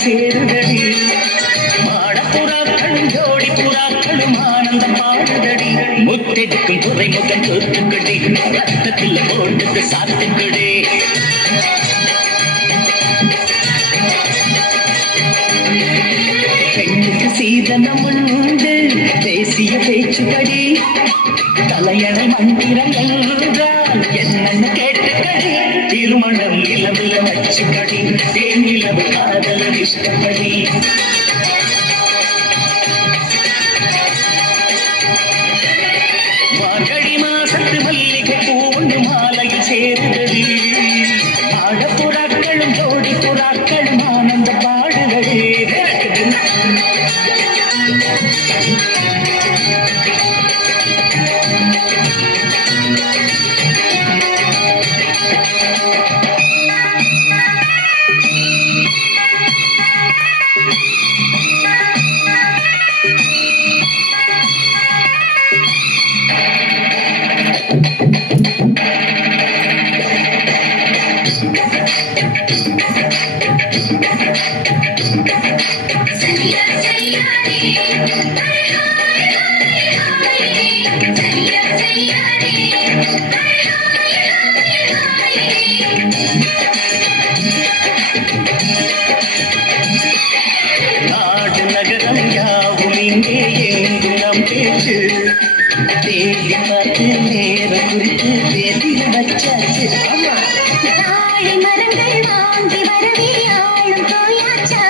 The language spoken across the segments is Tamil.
சேருதடி மாடப்புறாக்களும் ஜோடி புறாக்களும் ஆனந்தம் பாடுதடி முத்தெடுக்கும் துறைமுகம் தோத்துக்கடி ரத்தத்தில் போட்டுக்கு சாத்துக்கடி பெண்ணுக்கு சீதனம் உண்டு தேசிய பேச்சுக்கடி தலையணை மந்திரம் என்றால் என்னன்னு கேட்டுக்கடி திருமணம் நிலவுல வச்சுக்கடி தேனிலவு காதல் இஷ்டப்படி மார்கழி மாசத்து மல்லிகை பூண்டு மாலையில் சேருதடி ஆடப்புறாக்களும் ஜோடி புறாக்களும் ஆனந்த பாடுதடி நாடு நகரம் யாவும் இங்கே எங்கும் நம் பேச்சு தேடி பார்த்து நேரம் குறித்து தேடி வச்சாச்சு தாழை மரங்கள் வாங்கி வரவே ஆளும் போயாச்சா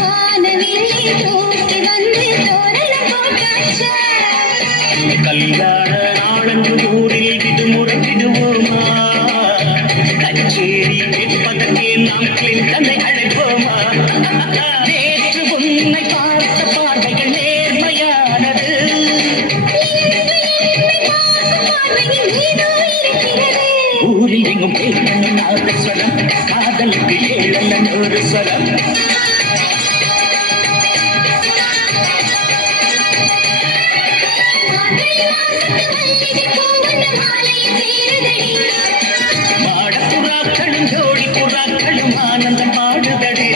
வானவில்லை தூக்கி வந்து தோரணம் போட்டாச்சா கல்யாண நாளன்று ஊரில் விடுமுறை விடுவோமா கச்சேரி கேட்பதற்கே நாம் கிளிந்தனை அழைப்போமா நேற்று உன்னை பார்த்த பார்வைகள் நேர்மையானது ஊரில் எங்கும் கேட்கணும் நாதஸ்வரம் காதலுக்கு ஏழல்ல நூறு ஸ்வரம் மாடப்புறாக்களும் ஜோடி புறாக்களும் ஆனந்தம் பாடுதடி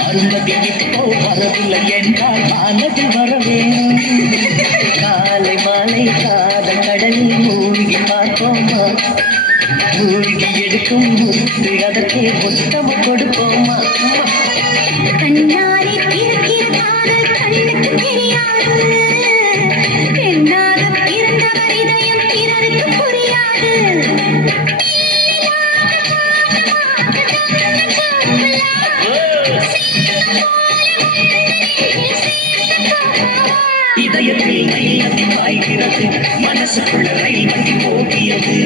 அருந்ததி இப்போ வரவில்லை என்றால் மாலதி வரவேணும் காலை மாலை காதல் கடலில் மூழ்கி பார்ப்போமா மூழ்கி எடுக்கும் முத்து அதற்கே புத்தம் கொடுப்போமா கண்ணாடி இருக்கிற காதல் கண்ணுக்கு தெரியாது பெண்ணாக பிறந்தவர் இதயம் பிறருக்கு புரியாது இதயத்தில் ரயில் நதி பாய்கிறது மனசுக்குள்ள ரயில் வண்டி போகியது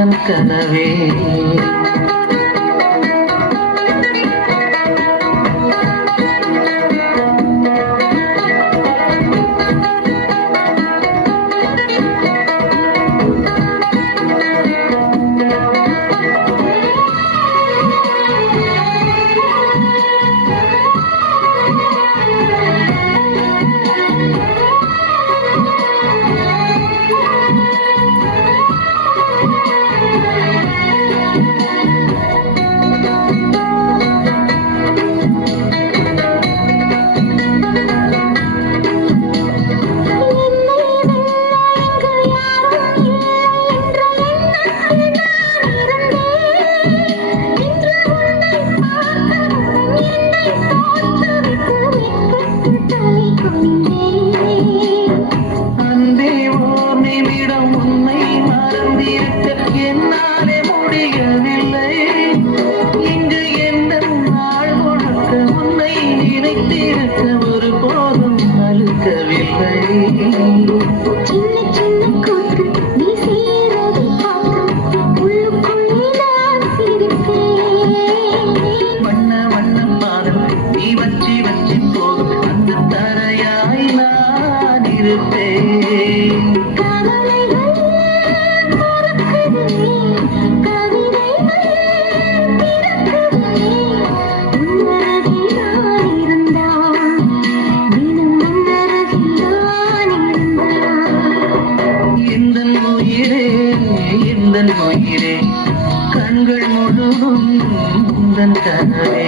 உந்தன் கனவே கண்கள் முழுதும் உந்தன் கனவே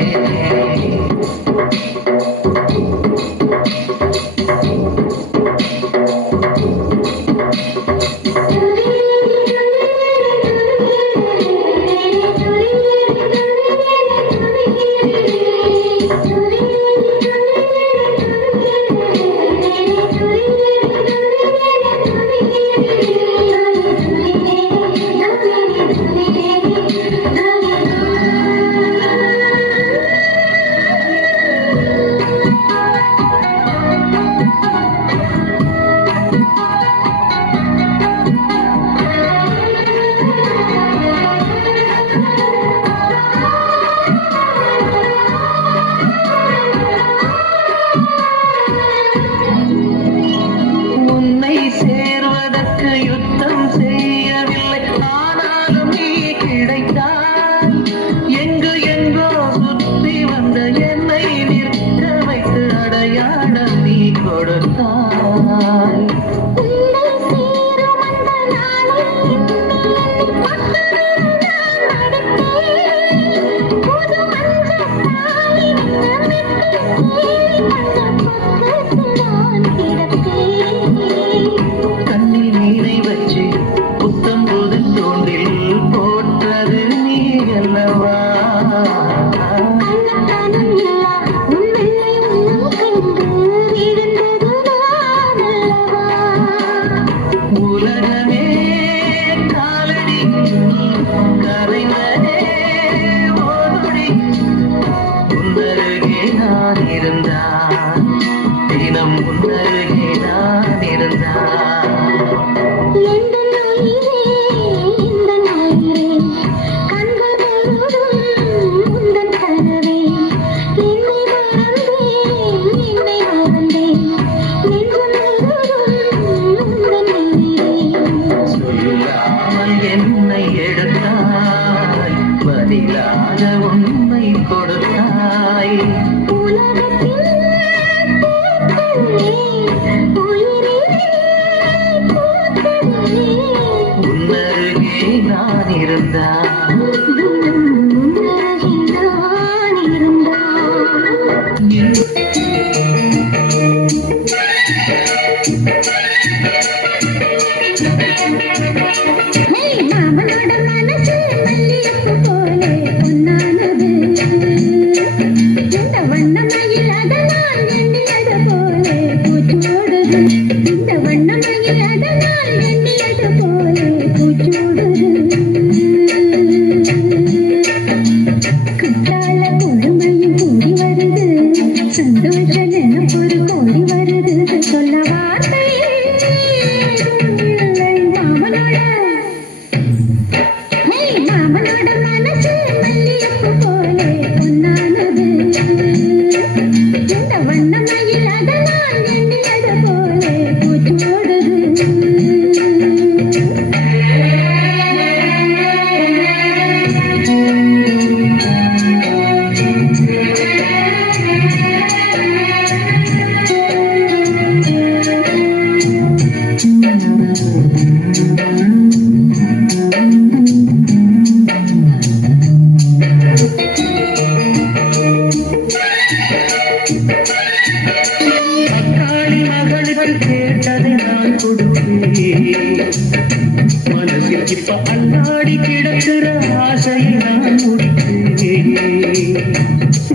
இப்ப அல்லாடி கிடக்கிற ஆசையை நான் முடித்தேன்.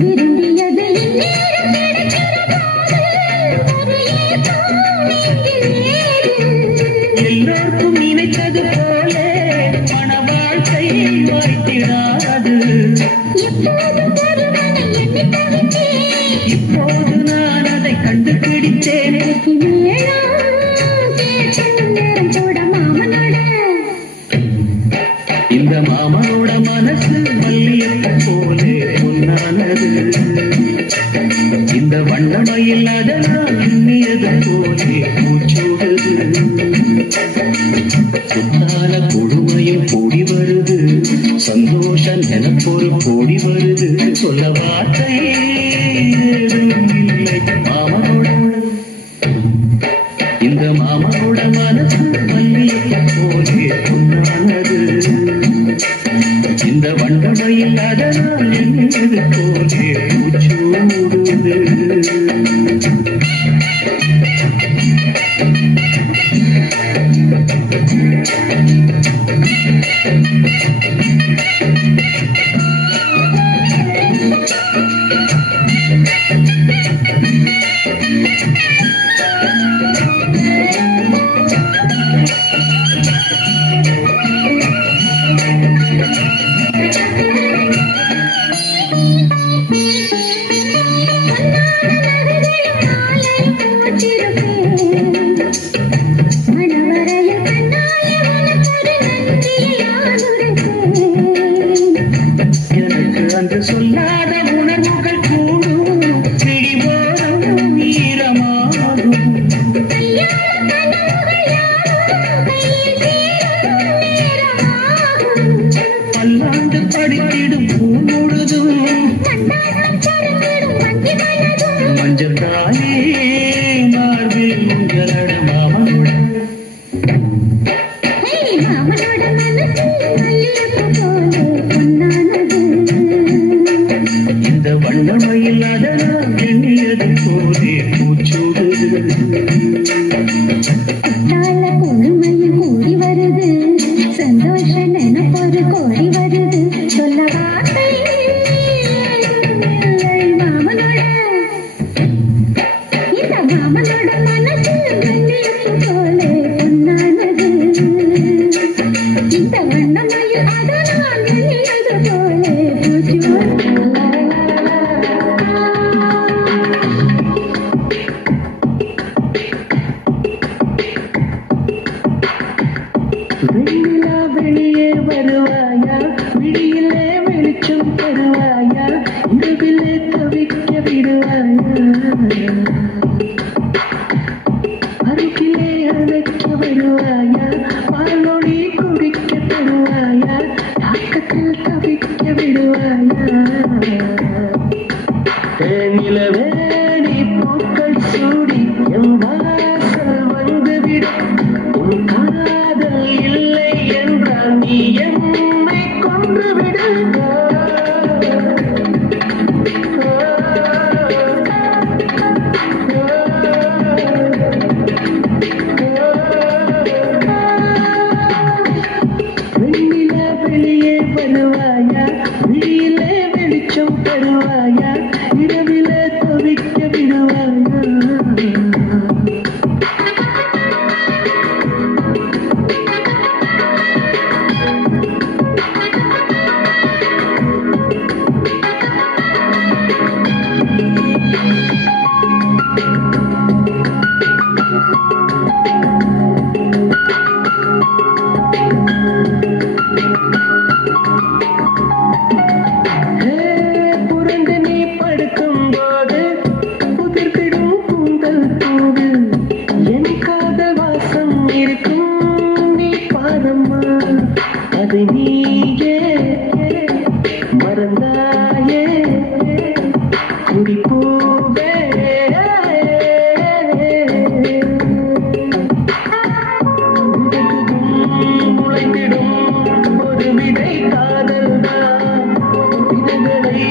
விரும்பியது இந்நேரம் கிடைக்கிற போது ஒரு ஏக்கம் நெஞ்சில் ஏது. எல்லோருக்கும் நினைத்தது போல மன வாழ்க்கை வாய்த்திடாது. எப்போதும் ஒருவனை எண்ணி தவித்தேன். இப்போது நான் அதை கண்டுபிடித்தேன். மேளம் கேட்கும் நேரம் கூட மாமனோட இந்த மாமனோட மனசு மல்லியத்தை போலே பொன்னானது. இந்த வண்ணமயில் அதனால் எண்ணியது போலே பூச்சூடுது. புத்தான கொடுமையும் கூடி வருது, சந்தோஷம் எனப்பொரு கோடி வருது. சொல்ல வார்த்தை ஏதும் இல்லை மாமனோட. இந்த மாமனோட மனசு மல்லியத்தை போலே பொன்னானது. இந்த வண்டமையில் அதனால் எண்ணியது போலே பூச்சூடுது. என்று சொல்லாத உணர்வுகள் கூடும், பிடிவோடும் ஈரமாகும். பல்லாண்டு படித்திடும் பூ முழுதும் மஞ்சள் தாயே மார்பில் உங்களோட மாமனோட. இந்த வண்ணமயில் அதனால் எண்ணியது போலே பூச்சூடுது. கூடி வருது, சந்தோஷம் நினைப்பொரு கோடி வருது. சொல்ல வார்த்தை மாமனோட. இந்த மாமனோட மனசு மல்லியப்பு போலே பொன்னானது. இந்த வண்ணமயில் அதனால் எண்ணியது போலே பூச்சூடுது. வெண்ணிலா வெளியே வருவாயா, விழியிலே வெளிச்சம் தருவாயா, இரவிலே தவிக்க விடுவாயா, அருகிலே அழைக்க வருவாயா, பாலொடி குடிக்க தருவாயா, தாக்கத்தில் தவிக்க விடுவாயா. நிலவே நீ பூக்கள் சூடி என் வாசல் வந்துவிடும். உன் காதல் இல்லை என்றால் நீ என்னை கொன்றுவிடு. வெண்ணிலா வெளியே வருவாயா, விழியிலே வெளிச்சம் தருவாயா, இரவிலே தவிக்க விடுவாயா. புரண்டு நீ படுக்கும் போது புதிர்த்திடும் பூந்தல் தூது, என் காதல் வாசம் இருக்கும் நீ பாரம்மா. அதை நீயே மறந்தாயே குடிப்பூவே. முளைத்திடும் ஒரு விதை காதல் தான், விதைகளை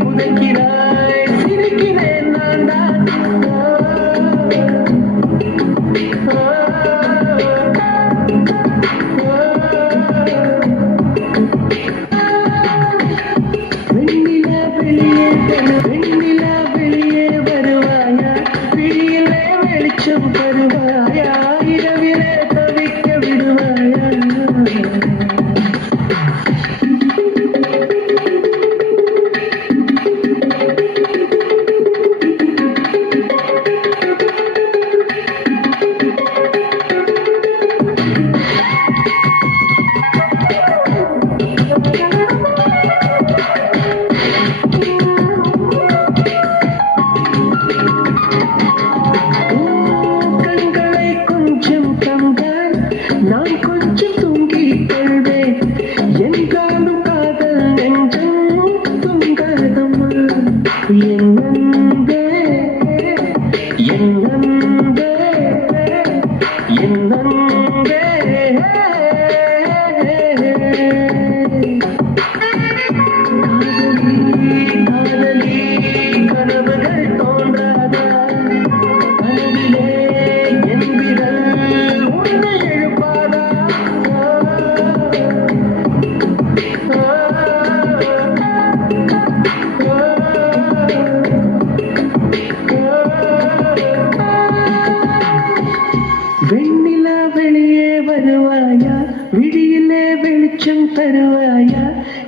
புதைக்கிறாய், சிரிக்கிறேன் நான் தான். வருவாயா விடியிலே வெளிச்சம் தருவாயா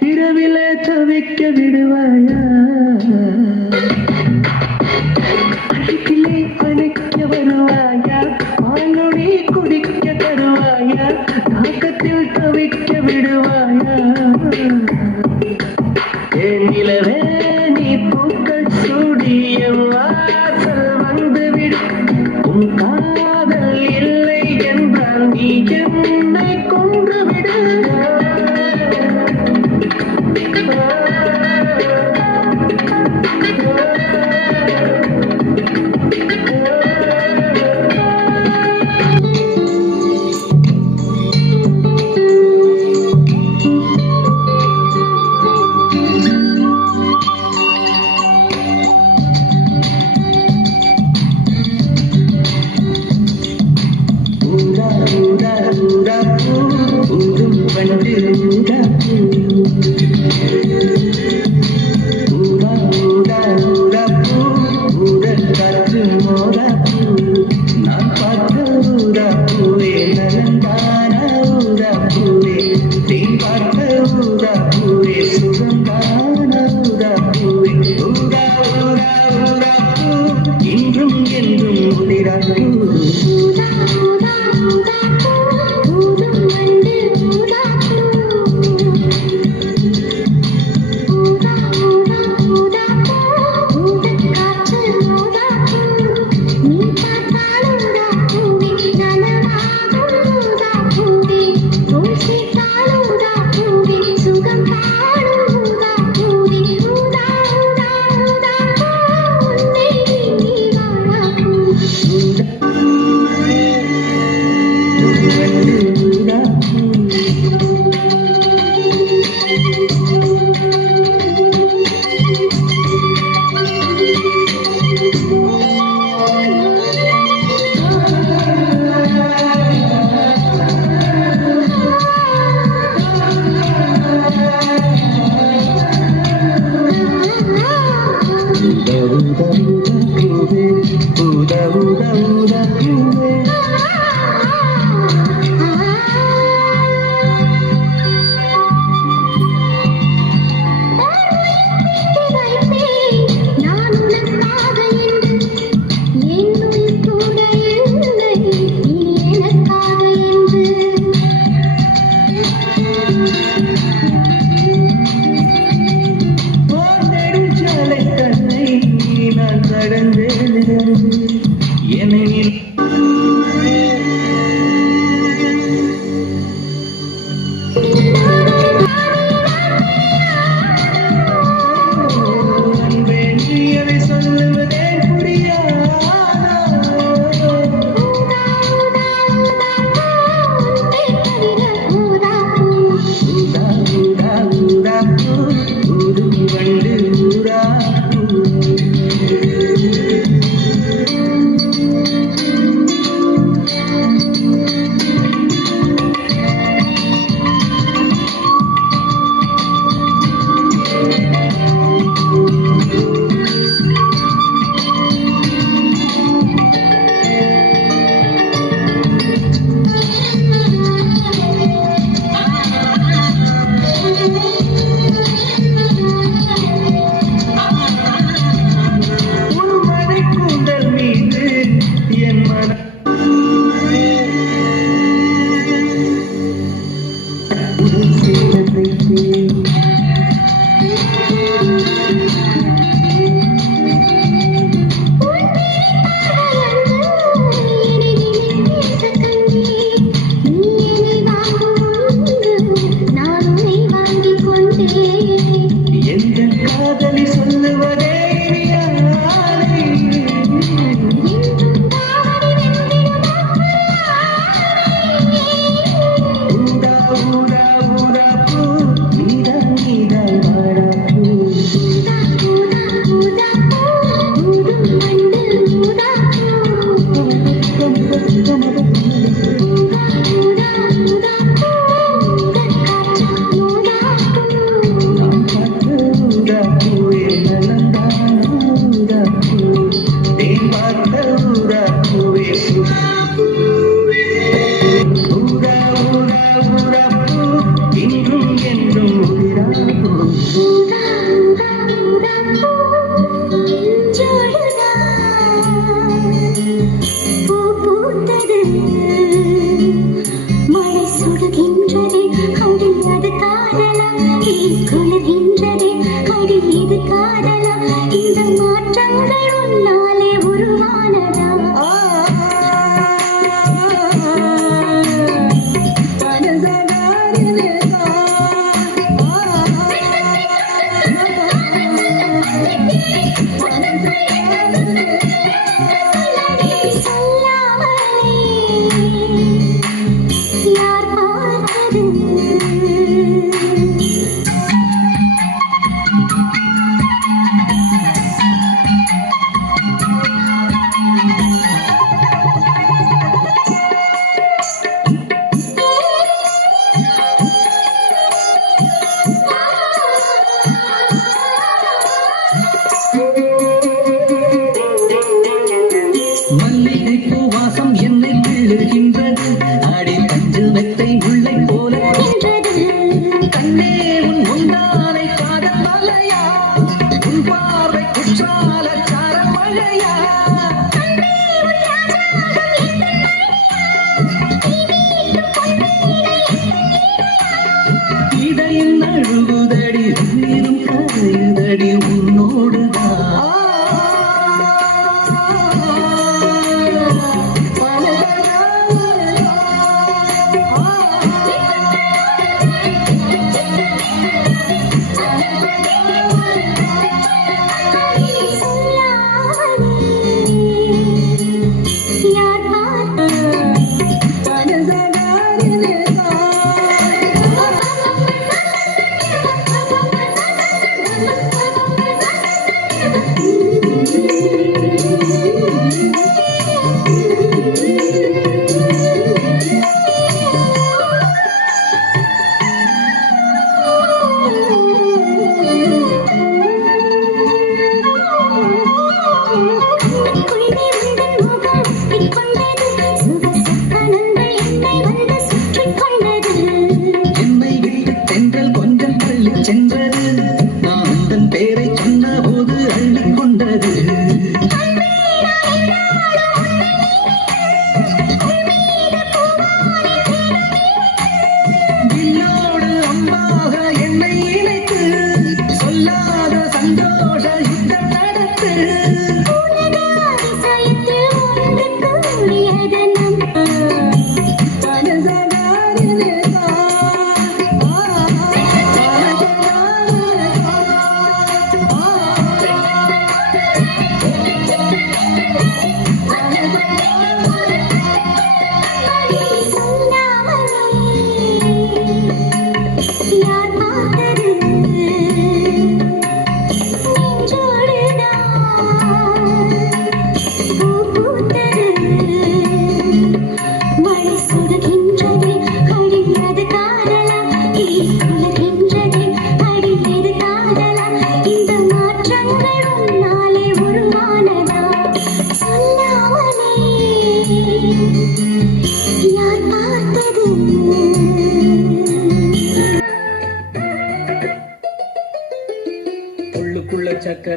இரவிலே தவிக்க விடுவாயா அழுக்கிலே அணைக்க வருவாயா பாலொடி குடிக்க தருவாயா தாக்கத்தில் தவிக்க விடுவாயா என் நிலவே நீ பூக்கள் சூடிய வாசல் வந்துவிடு உன் காதல் இல்லை என்றால் நீ என்னை கொன்றுவிடு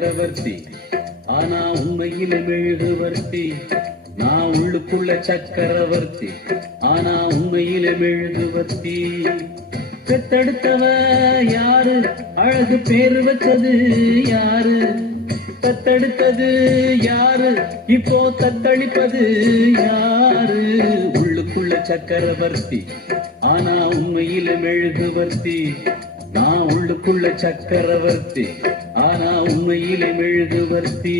சக்கரவர்த்தி ஆனா உண்மையில மெழுகுவர்த்தி நான் உள்ளுக்குள்ள சக்கரவர்த்தி ஆனா உண்மையில மெழுகுவர்த்தி பெத்தெடுத்தவ யாரு அழகு பேரு வச்சது யாரு தத்தெடுத்தது யாரு இப்போ தத்தளிப்பது யாரு உள்ளுக்குள்ள சக்கரவர்த்தி ஆனா உண்மையில மெழுகுவர்த்தி நான் உள்ளுக்குள்ள சக்கரவர்த்தி ஆனா உண்மையில மெழுகுவர்த்தி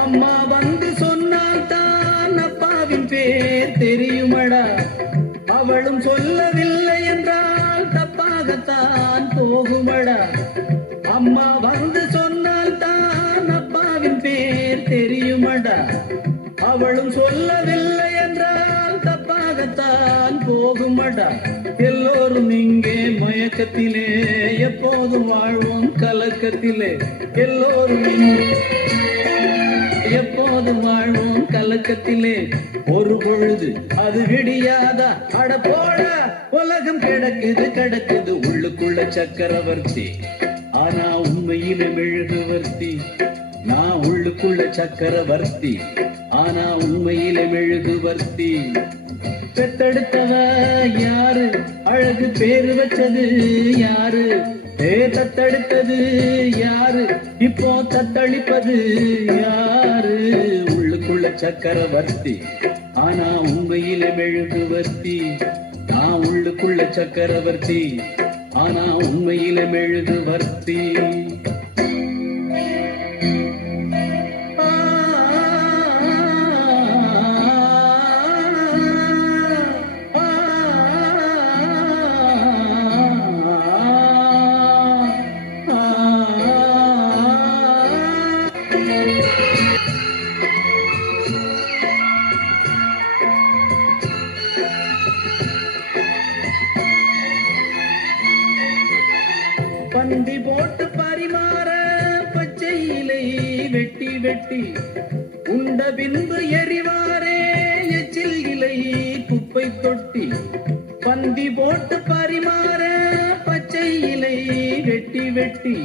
அம்மா வந்து சொன்னால் தான் அப்பாவின் பேர் தெரியுமடா அவளும் சொல்லவில்லை என்றால் தப்பாகத்தான் போகுமடா அம்மா வந்து சொன்னால் தான் அப்பாவின் பேர் தெரியுமடா அவளும் சொல்லவில்லை என்றால் தப்பாகத்தான் போகுமடா எல்லோரும் இங்கே மயக்கத்திலே எப்போதும் வாழ்வோம் கலக்கத்திலே எல்லோரும் எப்போதும் வாழ்வோம் கலக்கத்திலே ஒரு பொழுது அது விடியாதா அட போட உலகம் கிடக்குது உள்ளுக்குள்ள சக்கரவர்த்தி ஆனா உண்மையில மெழுகுவர்த்தி நான் உள்ளுக்குள்ள சக்கரவர்த்தி ஆனா உண்மையில மெழுகுவர்த்தி பெத்தெடுத்தவ யாரு அழகு பேரு வச்சது யாரு தத்தெடுத்தது யாரு இப்போ தத்தளிப்பது யாரு உள்ளுக்குள்ள சக்கரவர்த்தி ஆனா உண்மையில மெழுகுவர்த்தி நான் உள்ளுக்குள்ள சக்கரவர்த்தி ஆனா உண்மையில மெழுகுவர்த்தி பந்தி போட்டு பரிமாற பச்சை இலை வெட்டி வெட்டி உண்ட பின்பு எரிவாரே எச்சில் இலை குப்பை தொட்டி பந்தி போட்டு பரிமாற பச்சை இலை வெட்டி வெட்டி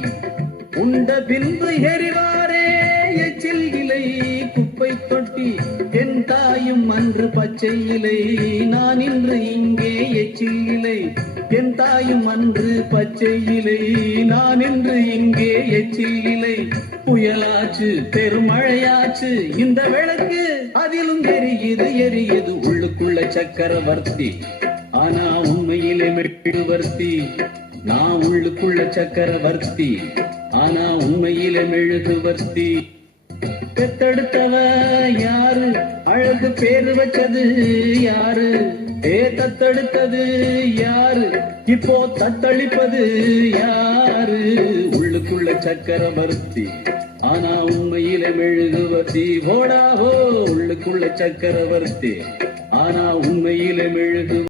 உண்ட பின்பு எரிவாரே எச்சில் இலை குப்பை தொட்டி என் தாயும் அன்று பச்சை இலை நான் இன்று இங்கே எச்சில் இலை என் தாயும் அன்று பச்சை இலை நான் இன்று இங்கே எச்சில் இலை புயலாச்சு பெருமழையாச்சு இந்த விளக்கு அதிலும் எரியுது உள்ளுக்குள்ள சக்கரவர்த்தி ஆனா உண்மையில மெழுகுவர்த்தி நான் உள்ளுக்குள்ள சக்கரவர்த்தி ஆனா உண்மையில மெழுகுவர்த்தி பெத்தெடுத்தவ யாரு அழகு பேரு வச்சது யாரு தத்தெடுத்தது யாரு இப்போ தத்தளிப்பது யாரு உள்ளுக்குள்ள சக்கரவர்த்தி ஆனா உண்மையில மெழுகுவர்த்தி ஓடாஹோ உள்ளுக்குள்ள சக்கரவர்த்தி ஆனா உண்மையில மெழுகு